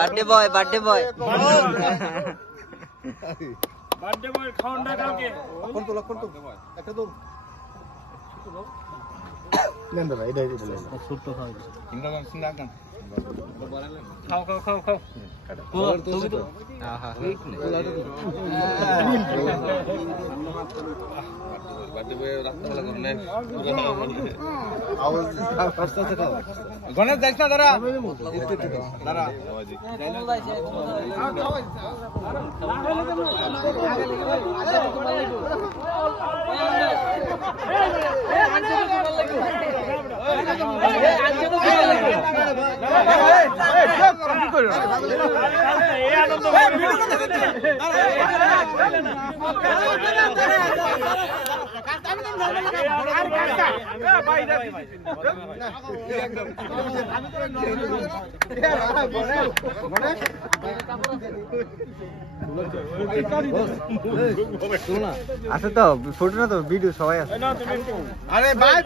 birthday boy খাওয়ানটা কালকে কোন তো একটা তো নেন দাদা এটা ছোট খাওয়া ইন্দ্রগান সিন্দাগান খাও তুমি তো আহা বাড়ি বয়ে রাস্তা হলো গণেশ আওয়াজ রাস্তা থেকে গণেশ যাইছ না দাঁড়া দাঁড়া বাবাজি আছে তো ফটো না তো ভিডিও সবাই আছে আরে ভাই